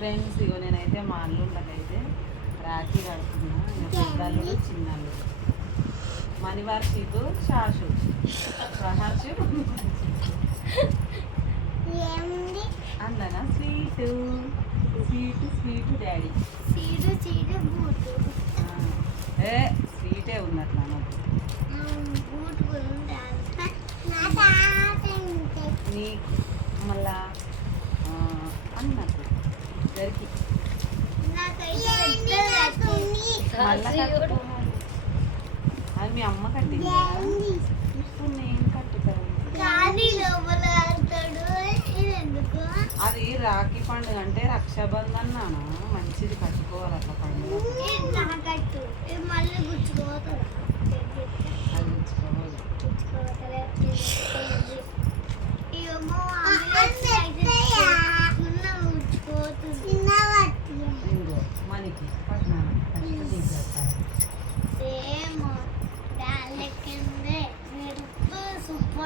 Friends ఇగో నేనైతే మా అల్లుళ్ళకైతే రాఖీ కడుతున్నా. ఇంకా పెద్దల్లుడు చిన్నల్లుడు మణివర్షికు షాషు. ఏముంది అందనా స్వీట్. Sweet sweet daddy. చీడు చీడు బూటు. ఏ స్వీటే ఉన్నట్లు అన్నట్టు బూట్ కూడా అది మీ అమ్మ కట్టింది? ఇప్పుడు నేను కట్టుతాను అది రాఖీ పండుగ అంటే రక్షాబంధన్ నాన్న మంచిది కట్టుకోవాలి అట్లా పండుగ.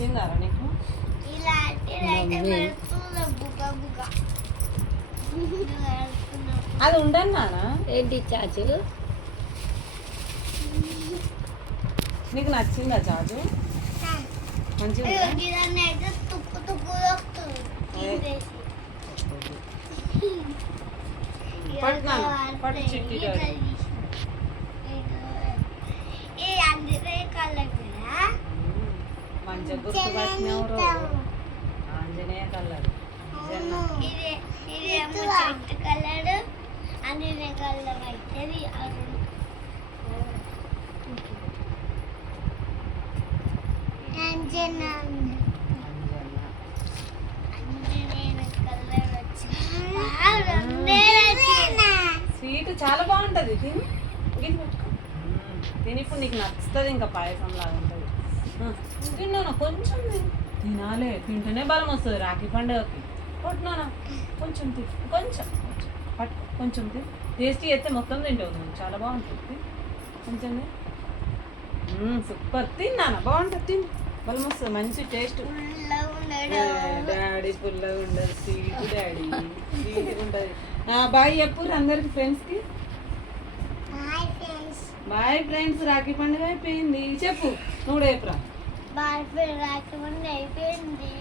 నచ్చిందా నీకు. అది ఉండను నాన్న ఏంటి చాచు? నీకు నచ్చిందా చాటు మంచిగా. తీసేసి. పట్టు చిట్టి ఇక డాడీ. తీసి. ఇక ఈ అందుకే కలర్ కదా ఆంజనేయ కలర్. ఇదేమో చెట్టు కలర్. అందుకే కలర్ అంజనా స్వీట్ చాలా బాగుంటది. తిని. తిని ఇప్పుడు నీకు నచ్చుతుంది ఇంకా పాయసం లాగా ఉంటుంది. తిన్నాను? కొంచెం తిను. తినాలే తింటేనే బలం వస్తుంది. రాఖీ పండుగకి. కొట్టినానా? కొంచెం తి కొంచెం కొంచెం. పట్టు. కొంచెం తి టేస్టీ అయితే మొత్తం తింటావు చాలా బాగుంటుంది. కొంచెం సూపర్. తిన్నానా? బాగుంటుంది. తిని. బలం వస్తుంది. మంచి టేస్ట్. డాడీ పుల్లగా ఉండదు స్వీట్ డాడీ. స్వీట్ ఉంటుంది బాయ్ చెప్పు. అందరికి ఫ్రెండ్స్కి బాయ్ ఫ్రెండ్స్ రాఖీ పండుగ అయిపోయింది. చెప్పు. నువ్వు చెప్పురా బాయ్ ఫ్రెండ్ రాకముందు అయిపోయింది.